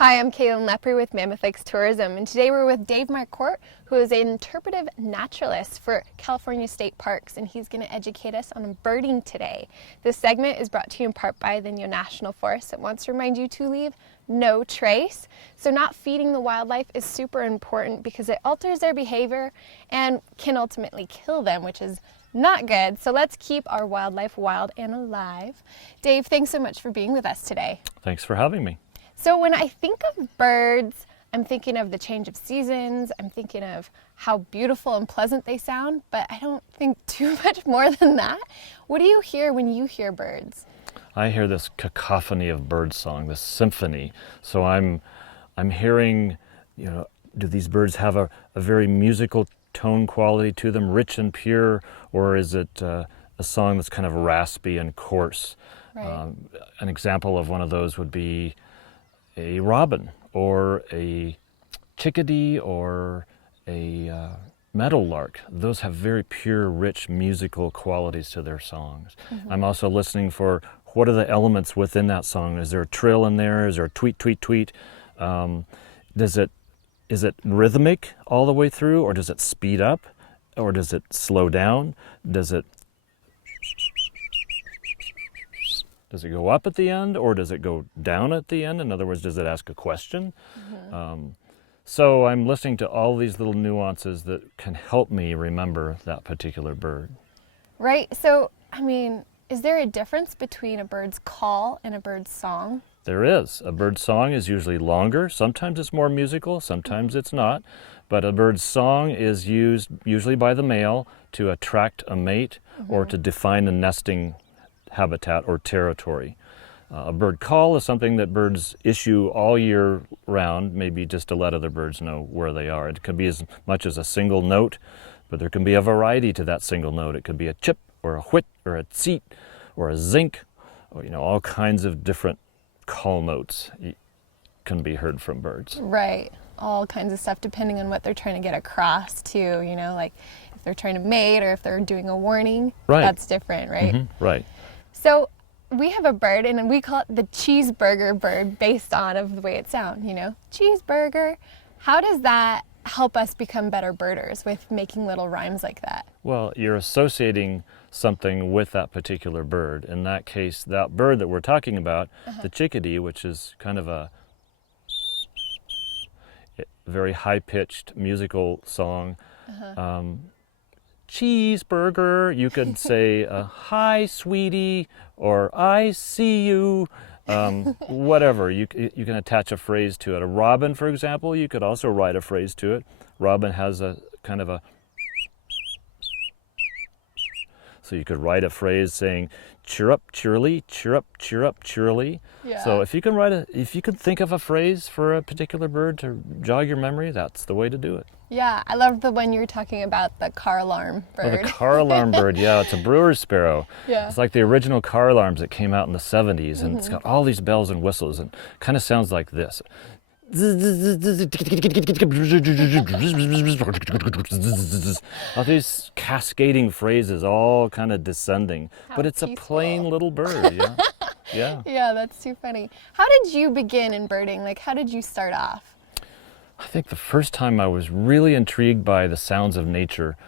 Hi, I'm Kaylin Lepre with Mammoth Lakes Tourism, and today we're with Dave Marquart, who is an interpretive naturalist for California State Parks, and he's going to educate us on birding today. This segment is brought to you in part by the National Forest that wants to remind you to leave no trace. So not feeding the wildlife is super important because it alters their behavior and can ultimately kill them, which is not good. So let's keep our wildlife wild and alive. Dave, thanks so much for being with us today. Thanks for having me. So when I think of birds, I'm thinking of the change of seasons, I'm thinking of how beautiful and pleasant they sound, but I don't think too much more than that. What do you hear when you hear birds? I hear this cacophony of birdsong, this symphony. So I'm hearing, do these birds have a very musical tone quality to them, rich and pure, or is it a song that's kind of raspy and coarse? Right. An example of one of those would be a robin or a chickadee or a meadowlark. Those have very pure, rich musical qualities to their songs. Mm-hmm. I'm also listening for what are the elements within that song. Is there a trill in there? Is there a tweet, tweet, tweet? Is it rhythmic all the way through, or does it speed up, or does it slow down? Does it go up at the end, or does it go down at the end? In other words, does it ask a question? Mm-hmm. So I'm listening to all these little nuances that can help me remember that particular bird. Right. So, is there a difference between a bird's call and a bird's song? There is. A bird's song is usually longer. Sometimes it's more musical, sometimes it's not. But a bird's song is used usually by the male to attract a mate, mm-hmm. or to define a nesting habitat or territory. A bird call is something that birds issue all year round, maybe just to let other birds know where they are. It can be as much as a single note, but there can be a variety to that single note. It could be a chip or a whit or a tseet or a zink, or all kinds of different call notes can be heard from birds. Right. All kinds of stuff depending on what they're trying to get across too, like if they're trying to mate or if they're doing a warning. Right. That's different, right? Mm-hmm. Right. So we have a bird, and we call it the cheeseburger bird based on of the way it sounds, cheeseburger. How does that help us become better birders with making little rhymes like that? Well, you're associating something with that particular bird. In that case, that bird that we're talking about, the chickadee, which is kind of a very high-pitched musical song. Cheeseburger, you could say, hi, sweetie, or I see you, whatever. You can attach a phrase to it. A robin, for example, you could also write a phrase to it. Robin has a kind of a... So you could write a phrase saying, cheer up, cheerily, cheer up, cheerily. Yeah. So if you can think of a phrase for a particular bird to jog your memory, that's the way to do it. Yeah, I love the one you were talking about, the car alarm bird. Oh, the car alarm bird, yeah, it's a brewer's sparrow. Yeah. It's like the original car alarms that came out in the 70s, and it's got all these bells and whistles, and kind of sounds like this. All these cascading phrases, all kind of descending. But it's peaceful. A plain little bird, yeah. Yeah. Yeah, that's too funny. How did you begin in birding? How did you start off? I think the first time I was really intrigued by the sounds of nature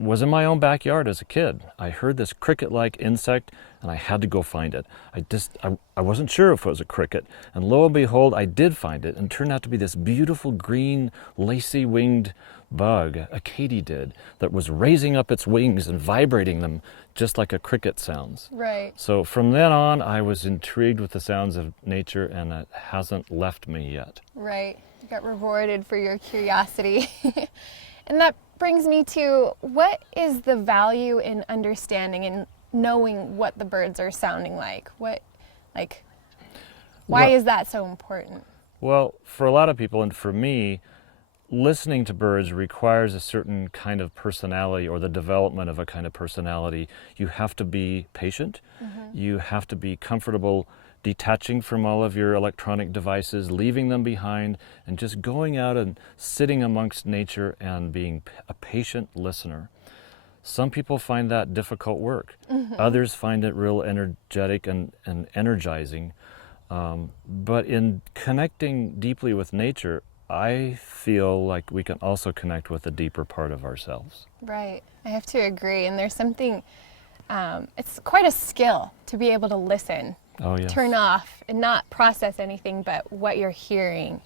was in my own backyard as a kid. I heard this cricket-like insect, and I had to go find it. I wasn't sure if it was a cricket, and lo and behold, I did find it, and it turned out to be this beautiful green, lacy-winged bug, a katydid, that was raising up its wings and vibrating them just like a cricket sounds. Right. So from then on, I was intrigued with the sounds of nature, and it hasn't left me yet. Right. You got rewarded for your curiosity. And that brings me to, what is the value in understanding and knowing what the birds are sounding like? Why is that so important? Well, for a lot of people, and for me, listening to birds requires a certain kind of personality, or the development of a kind of personality. You have to be patient. You have to be comfortable detaching from all of your electronic devices, leaving them behind, and just going out and sitting amongst nature and being a patient listener. Some people find that difficult work. Others find it real energetic and energizing. But in connecting deeply with nature, I feel like we can also connect with a deeper part of ourselves. Right. I have to agree. And there's something, it's quite a skill to be able to listen, Oh, yes. turn off, and not process anything but what you're hearing,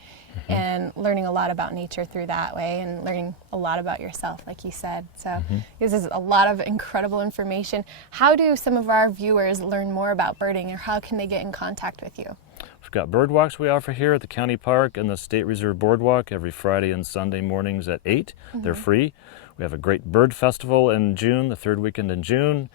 and learning a lot about nature through that way, and learning a lot about yourself, like you said. So this is a lot of incredible information. How do some of our viewers learn more about birding, or how can they get in contact with you? We've got bird walks we offer here at the county park and the State Reserve Boardwalk every Friday and Sunday mornings at 8. They're free. We have a great bird festival in June, the third weekend in June.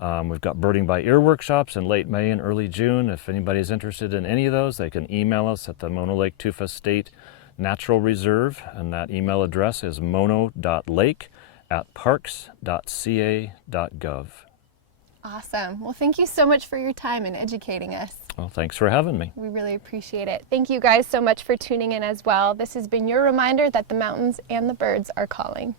We've got birding by ear workshops in late May and early June. If anybody's interested in any of those, they can email us at the Mono Lake Tufa State Natural Reserve, and that email address is mono.lake@parks.ca.gov. Awesome. Well, thank you so much for your time and educating us. Well, thanks for having me. We really appreciate it. Thank you guys so much for tuning in as well. This has been your reminder that the mountains and the birds are calling.